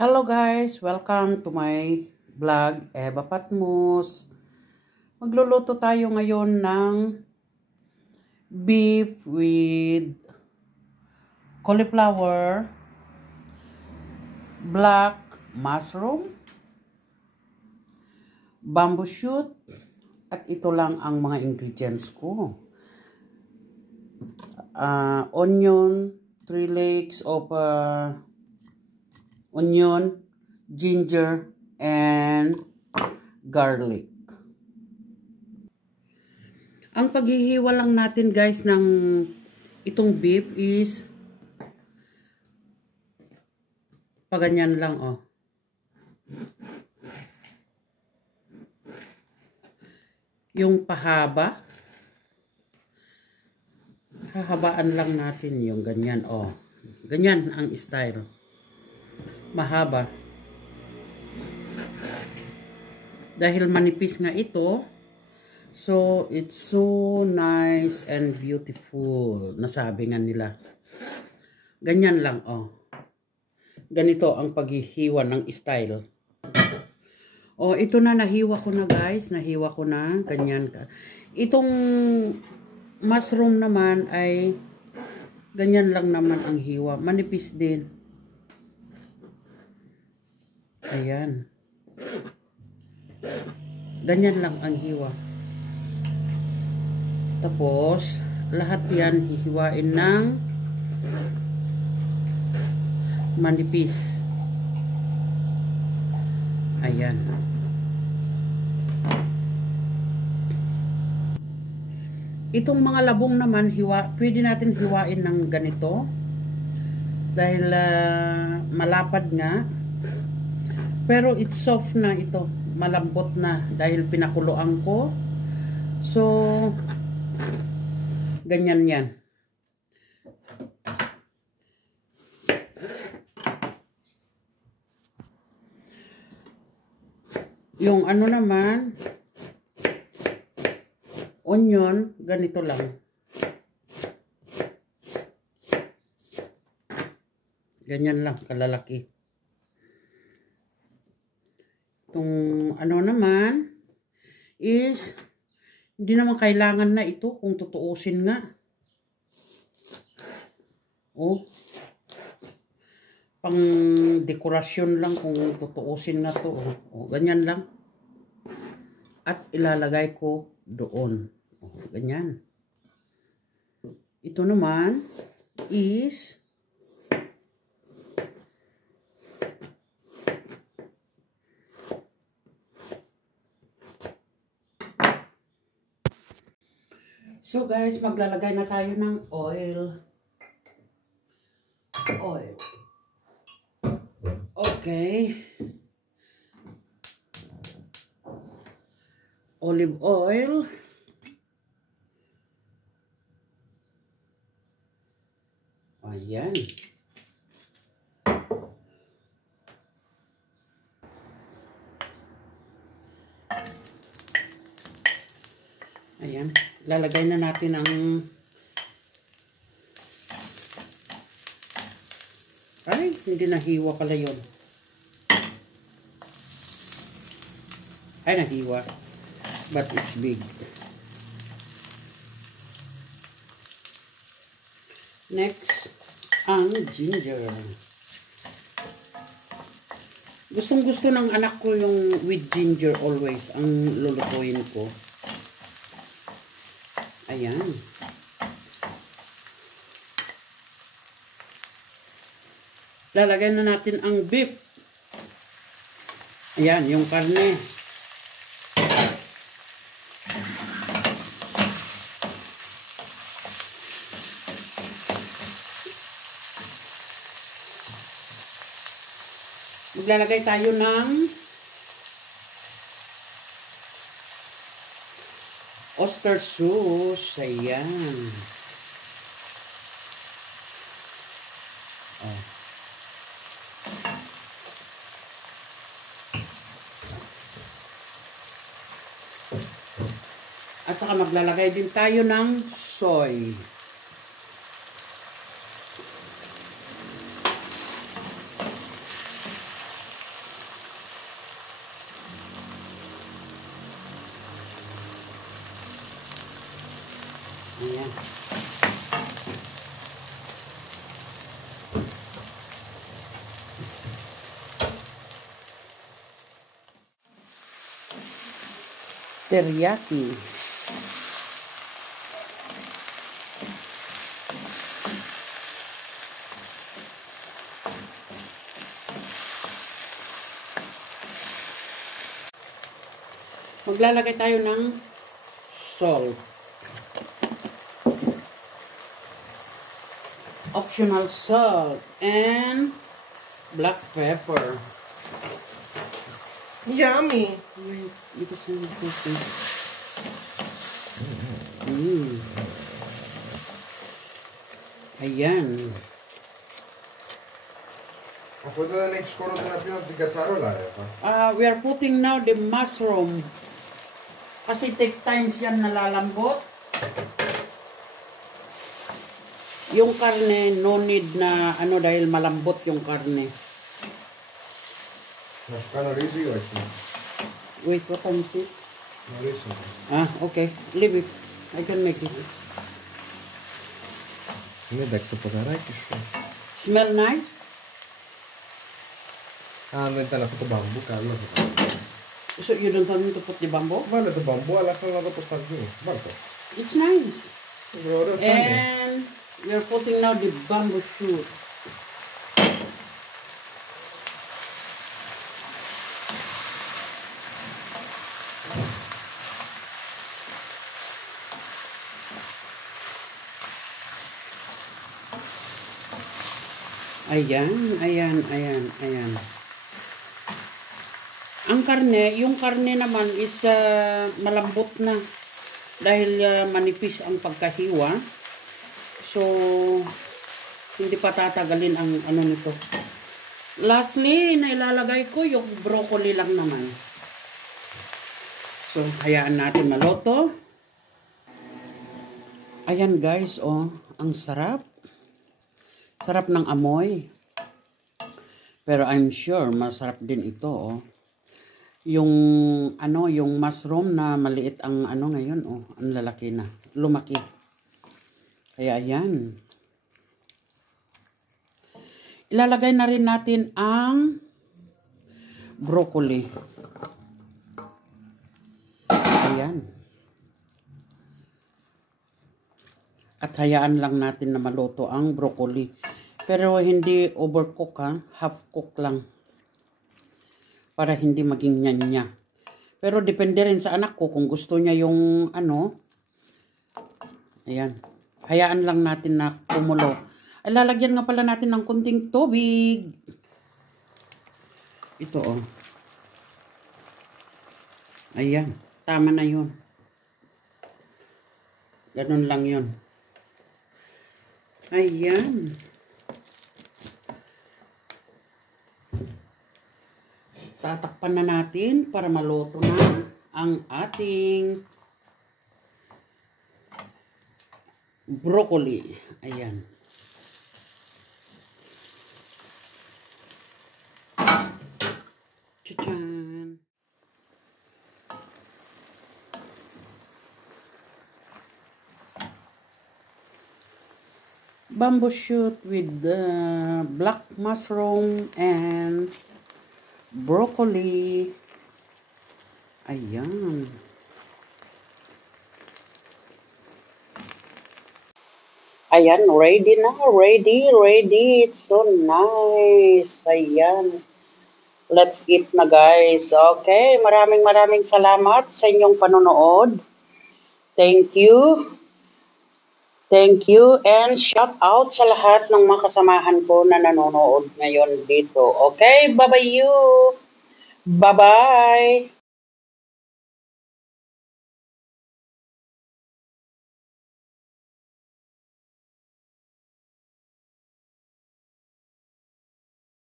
Hello guys! Welcome to my vlog, Eva Patmos. Magluluto tayo ngayon ng beef with cauliflower, black mushroom, bamboo shoot, at ito lang ang mga ingredients ko. Onion, 3 legs of onion, ginger, and garlic. Ang paghihiwa lang natin guys ng itong beef is paganyan lang oh. Yung pahaba, hahabaan lang natin yung ganyan oh. Ganyan ang style. Mahaba. Dahil manipis nga ito, so it's so nice and beautiful. Nasabi nga nila. Ganyan lang, oh. Ganito ang paghihiwa ng style. Oh, ito na, nahiwa ko na guys. Nahiwa ko na. Ganyan ka. Itong mushroom naman ay ganyan lang naman ang hiwa. Manipis din. Ayan. Ganyan lang ang hiwa. Tapos, lahat yan hihiwain ng manipis. Ayan. Itong mga labong naman, pwede natin hiwain ng ganito. Dahil malapad nga. Pero it's soft na ito. Malambot na dahil pinakuluan ko. So, ganyan yan. Yung ano naman, onion, ganito lang. Ganyan lang, kalalaki. Itong ano naman is hindi naman kailangan na ito kung tutuusin nga. Oh. Pang dekorasyon lang kung tutuusin nga to. Oh, ganyan lang. At ilalagay ko doon. Oh, ganyan. Ito naman is so guys, maglalagay na tayo ng oil. Oil. Okay. Olive oil. Ayan. Ayan. Lalagay na natin ang ay, hindi nahiwa pala yun. Ay, nahiwa. But it's big. Next, ang ginger. Gustong-gusto ng anak ko yung with ginger always. Ang lulutuin ko. Ayan. Lalagyan na natin ang beef. Ayan, yung karne. Maglalagay tayo ng oyster sauce. Ayan. Oh. At saka maglalagay din tayo ng soy. Ayan. Teriyaki. Maglalagay tayo ng salt. Optional salt and black pepper. Yummy! Ayan. Αφού δεν έχεις χώρο να πει την κατσαρόλα, ρε. We are putting now the mushroom. Kasi take times yan nalalambot. Yung karne, no need na ano dahil malambot yung karne. Να σου κάνω ρύζι ή όχι? Wait, what time is it? Νωρίς. Okay. Leave it. I can make it. Ναι, εντάξει, το ποδαράκι σου. Smell nice? Αν δεν ήταν αυτό το μπαμπού, καλό θα ήταν. So you don't want me to put the bamboo? Βάλε το μπαμπού, αλλά θέλω να δω πώς θα βγει. Βάλε το. It's nice. Ωραίο θα είναι. And we are putting now the bamboo shoot. Ayan, ayan, ayan, ayan. Ang karne, yung karne naman is malambot na dahil manipis ang pagkahiwa. So, hindi pa tatagalin ang ano nito. Lastly, na ilalagay ko yung broccoli lang naman. So, hayaan natin maluto. Ayan guys, oh, ang sarap. Sarap ng amoy. Pero I'm sure masarap din ito, oh. Yung ano, yung mushroom na maliit ang ano ngayon, oh, ang lalaki na, lumaki. Kaya ayan. Ilalagay na rin natin ang broccoli. Ayan. At hayaan lang natin na maluto ang broccoli. Pero hindi overcook, ha, half cook lang. Para hindi maging nyanya. Pero depende rin sa anak ko kung gusto niya yung ano. Ayan. Hayaan lang natin na kumulo. Ay, lalagyan nga pala natin ng kunting tubig. Ito, oh. Ayan. Tama na yun. Ganun lang yun. Ayan. Tatakpan na natin para maluto na ang ating broccoli. Ayan. Tchan! Bamboo shoot with black mushroom and broccoli. Ayan. Ayan, ready na. Ready. It's so nice. Ayan. Let's eat na, guys. Okay, maraming salamat sa inyong panonood. Thank you. Thank you and shout out sa lahat ng mga kasamahan ko na nanonood ngayon dito. Okay, bye-bye you. Bye-bye.